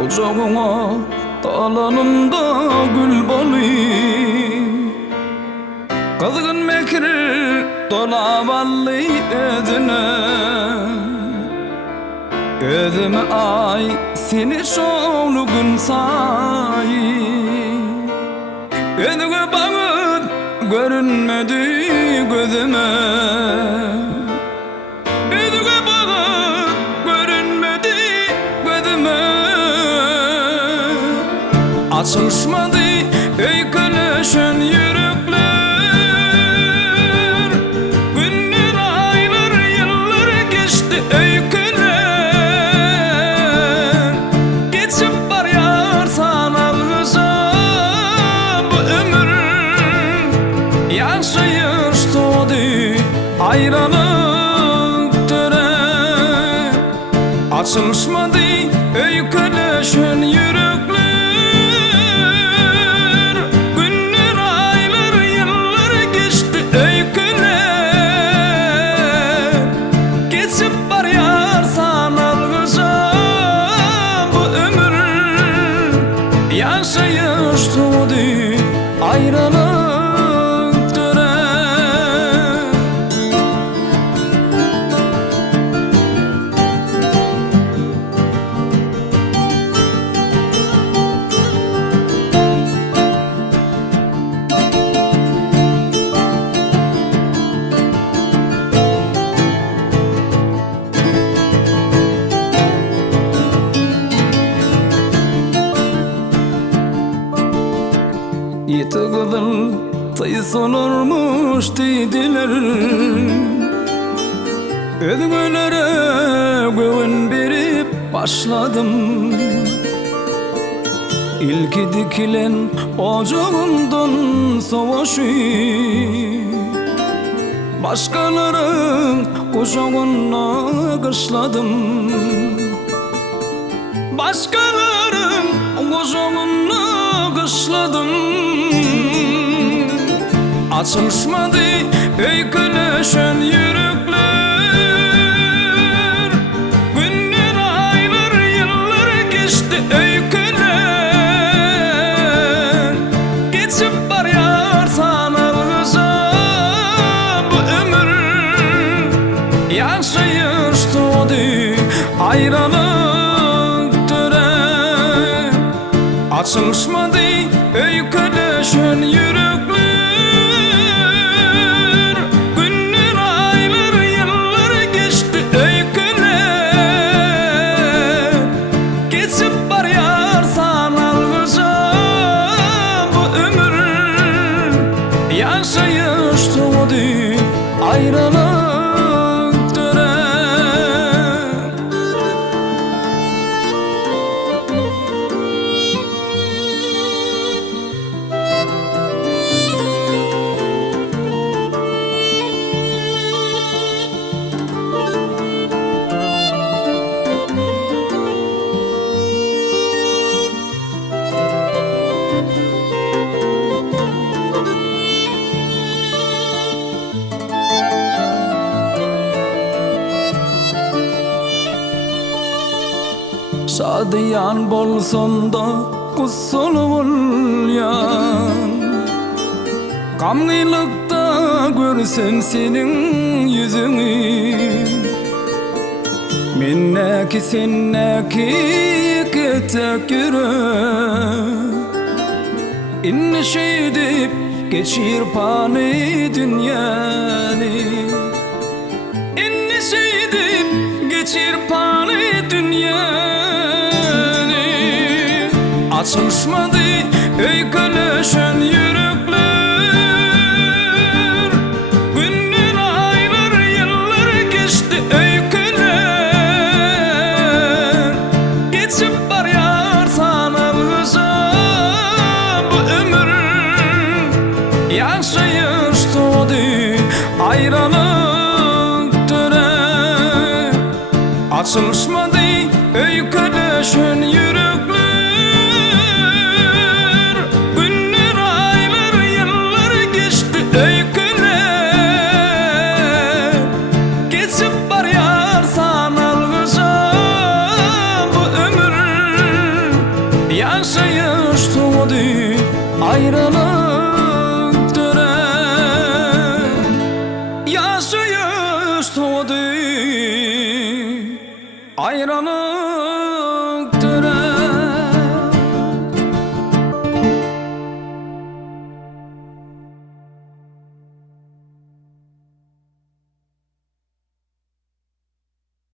Kucağına dalanında gül boli, kızgın mekri dolavallı edine. Gözüme ay seni çoğulu gün say, gözüme bağıt görünmedi gözüme. Gözüme bağıt görünmedi gözüme. Açılışmadı öyküleşen yürekler, günler aylar yıllar geçti öyküler. Geçip var yar sanalgıza bu ömür, yaşayış doğdu ayrılık töre. Açılışmadı öyküleşen yürekler, yaşayış doğdu ayrılık töre. Yeti kızıl sayıs olurmuş dediler, özgülere güven verip başladım. İlki dikilen ocağından savaşı, başkalarının kucağına kışladım. Başkalarının kucağına kışladım. Açılışmadı öyküleşen yürekler, günler aylar yıllar geçti öyküler. Geçip var yar sanalgıza bu ömür, yaşayış doğdu ayrılık töre. Açılışmadı öyküleşen yürekler, yaşayış doğdu ayrılık töre. Şadiyan bolson da kusul bolyan, kamgıylıkta görsem senin yüzünü. Minneki senneki ketek yürek, inni şey deyip geçir pani dünyanı. İnni şey deyip geçir pani dünyanı. Açılışmadı öyküleşen yürekler, günler aylar yıllar geçti öyküler. Geçip var yar sanalgıza bu ömür, yaşayış doğdu ayrılık töre. Açılışmadı öyküleşen yürekler, Yaşayış doğdu ayrılık döne. Yaşayış doğdu ayrılık